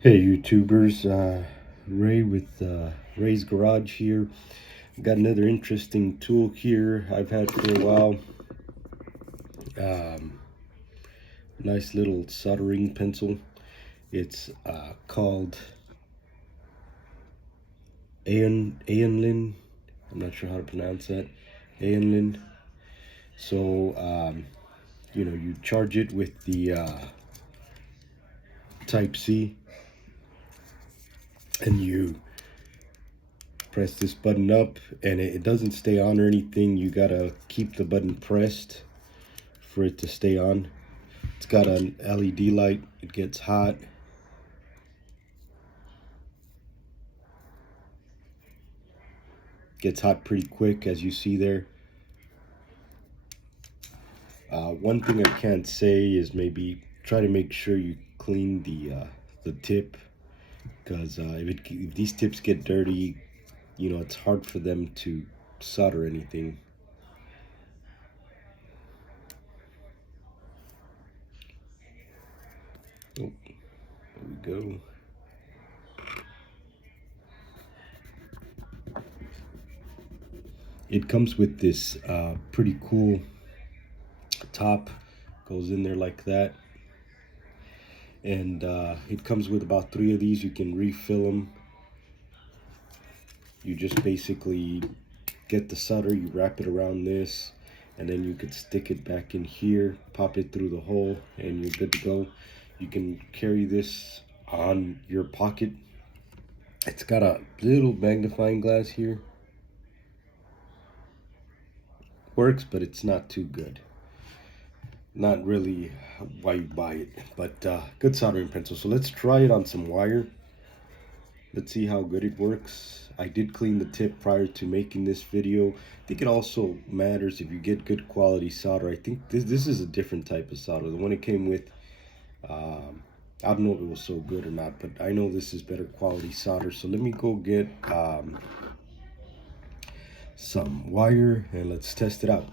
Hey YouTubers, Ray with Ray's Garage here. Got another interesting tool here I've had for a while. Um, nice little soldering pencil. It's called AONLLEN. I'm not sure how to pronounce that. AONLLEN. So you charge it with the Type C, and you press this button up, and it doesn't stay on or anything. You gotta keep the button pressed for it to stay on. It's got an LED light. It gets hot. Gets hot pretty quick, as you see there. One thing I can't say is maybe try to make sure you clean the tip, because if these tips get dirty, it's hard for them to solder anything. Oh, there we go. It comes with this pretty cool top, goes in there like that, and it comes with about 3 of these. You can refill them. You just basically get the solder, you wrap it around this, and then you could stick it back in here, pop it through the hole, and you're good to go. You can carry this on your pocket. It's got a little magnifying glass here. Works, but it's not too good. Not really why you buy it, but good soldering pencil. So let's try it on some wire. Let's see how good it works. I did clean the tip prior to making this video. I think it also matters if you get good quality solder. I think this is a different type of solder. The one it came with, I don't know if it was so good or not, but I know this is better quality solder. So let me go get some wire and let's test it out.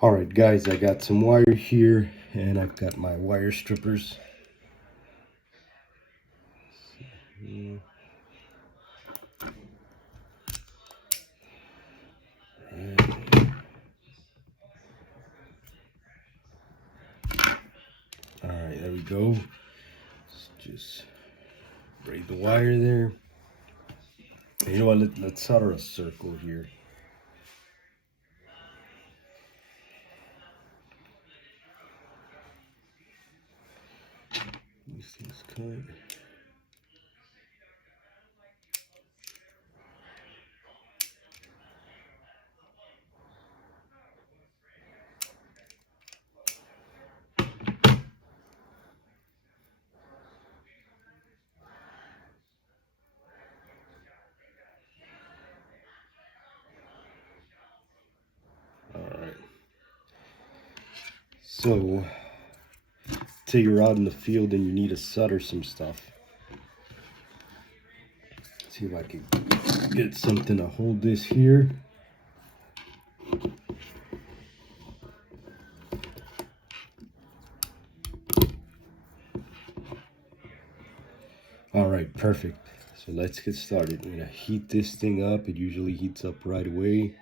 All right, guys, I got some wire here, and I've got my wire strippers. All right, there we go. Let's just braid the wire there. You know what? Let's solder a circle here. These things cut. All right. So, say you're out in the field and you need to solder some stuff. Let's see if I can get something to hold this here. All right, perfect. So let's get started. I'm gonna heat this thing up. It usually heats up right away.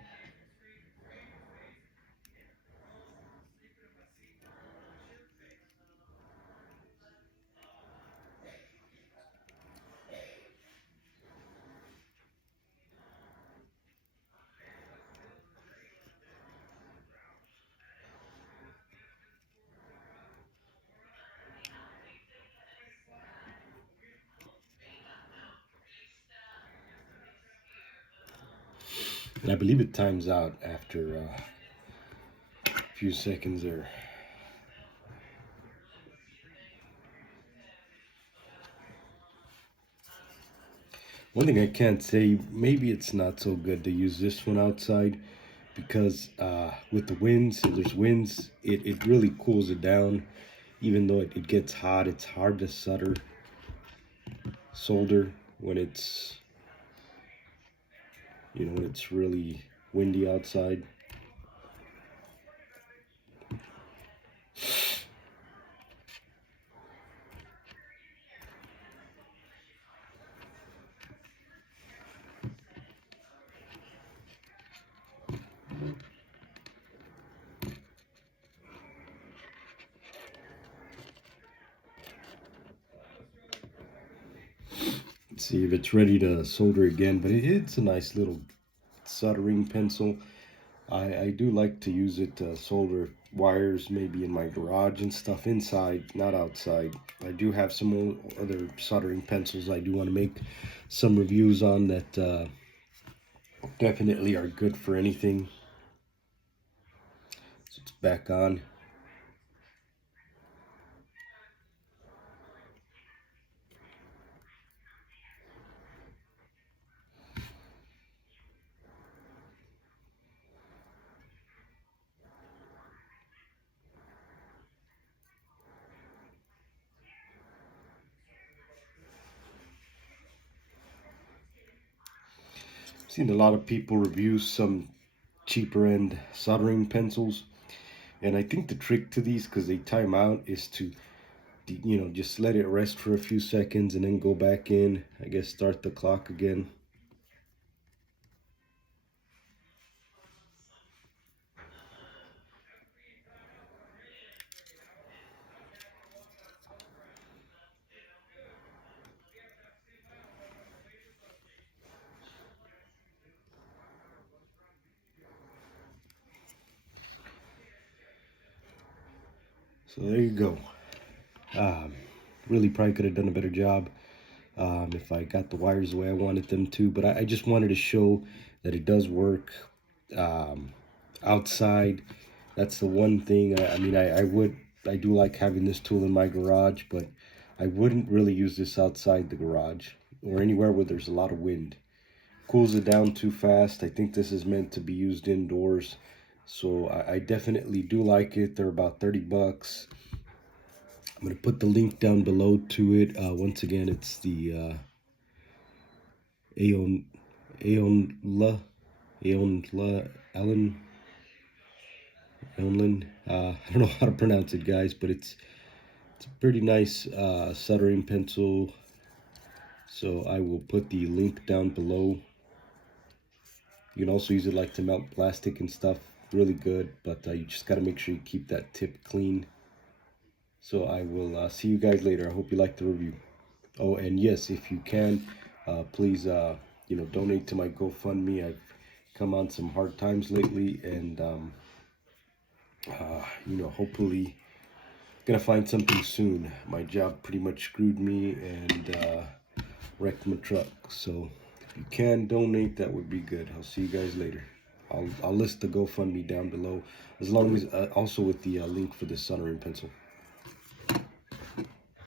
And I believe it times out after a few seconds there. One thing I can't say, maybe it's not so good to use this one outside, because with the winds, if there's winds, it really cools it down. Even though it gets hot, it's hard to solder when it's, when it's really windy outside. See if it's ready to solder again, but it's a nice little soldering pencil. I do like to use it to solder wires maybe in my garage and stuff inside, not outside. I do have some other soldering pencils I do want to make some reviews on that definitely are good for anything. So it's back on. Seen a lot of people review some cheaper end soldering pencils, and I think the trick to these, because they time out, is to just let it rest for a few seconds and then go back in, I guess start the clock again. So there you go. Really probably could have done a better job if I got the wires the way I wanted them to, but I just wanted to show that it does work outside. That's the one thing. I mean, I do like having this tool in my garage, but I wouldn't really use this outside the garage or anywhere where there's a lot of wind. Cools it down too fast. I think this is meant to be used indoors, so I definitely do like it. They're about 30 bucks. I'm going to put the link down below to it. Once again, it's the AONLLEN. I don't know how to pronounce it, guys, but it's a pretty nice soldering pencil. So I will put the link down below. You can also use it like to melt plastic and stuff. Really good, but you just got to make sure you keep that tip clean. So I will see you guys later. I hope you liked the review. Oh, and yes, if you can, please, donate to my GoFundMe. I've come on some hard times lately, and hopefully gonna find something soon. My job pretty much screwed me and wrecked my truck. So if you can donate, that would be good. I'll see you guys later. I'll list the GoFundMe down below, as long as also with the link for the soldering pencil.